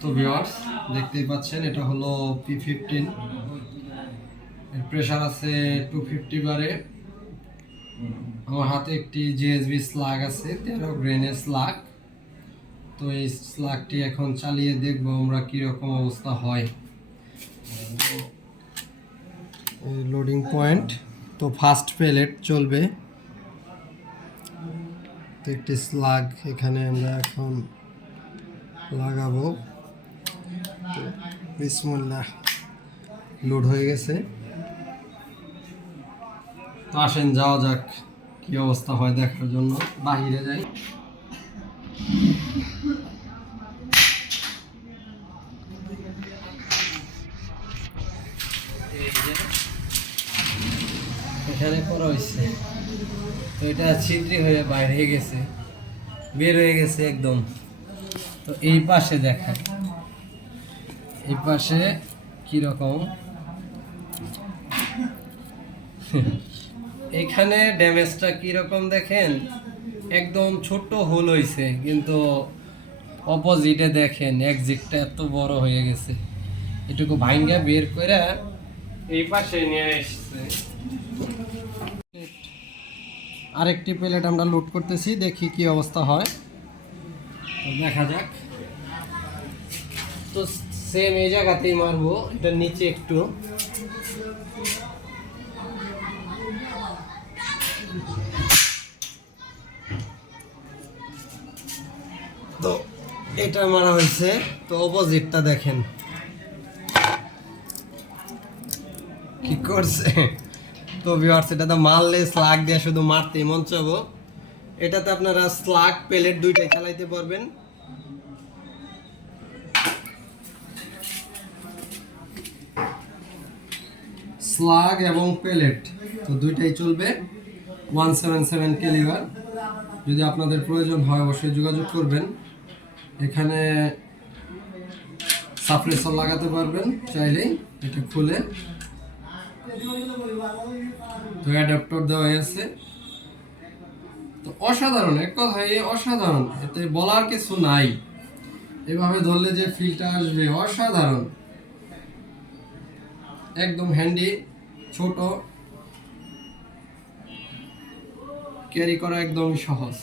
তো ভিউয়ার্স দেখতেই পাচ্ছেন, এটা হলো পি ফিফটিন এর প্রেশার আছে টু ফিফটি বারে। আমার হাতে একটি জিএসবি স্লাগ আছে, তেরো গ্রেনের স্লাগ তো এই স্লাগটি এখন চালিয়ে দেখব আমরা কীরকম অবস্থা হয়। লোডিং পয়েন্ট তো ফার্স্ট প্যালেট চলবে। তো একটি স্লাগ এখানে আমরা এখন লাগাবো। বিসমুল্লাহ লোড হয়ে গেছে। তো আসেন, যাওয়া যাক কি অবস্থা হয় দেখার জন্য। বাহিরে যাই। এখানে করা হয়েছে। তো এটা ছিদ্রি হয়ে বাইরে গেছে, বের হয়ে গেছে একদম। তো এই পাশে দেখেন, এই পাশে কীরকম এখানে ড্যামেজটা কীরকম দেখেন? একদম ছোট হোল হয়েছে কিন্তু অপোজিটে দেখেন এক্সিটটা এত বড় হয়ে গেছে। এটুকু ভাইঙ্গা বের করে এই পাশে নিয়ে এসছে। আরেকটি প্লেট আমরা লোড করতেছি, দেখি কি অবস্থা হয়। দেখা যাক। তো সেম এই জায়গাতেই মারবো, এটা নিচে একটু। তো এটা মারা হয়েছে, তো অপোজিটটা দেখেন। কি করছে? তো ভিউয়ার্স এটা তো মারলে স্লাগ দিয়ে শুধু মারতে মন চাবো। এটাতে আপনারা স্লাগ প্লেট দুইটাই চালাইতে পারবেন। স্লাগ এবং পেলেট তো দুইটাই চলবে। ওয়ান সেভেন সেভেন ক্যালিভার যদি আপনাদের প্রয়োজন হয়, অবশ্যই যোগাযোগ করবেন। এখানে সাপ্রেসর লাগাতে পারবেন চাইলেই, এটা খুলে। তো অ্যাডাপ্টার দেওয়া হয়েছে। তো অসাধারণ, এক কথায় অসাধারণ। এতে বলার কিছু নাই। এভাবে ধরলে যে ফিলটা আসবে, অসাধারণ। একদম হ্যান্ডি ছোট। ক্যারি করা একদমই সহজ।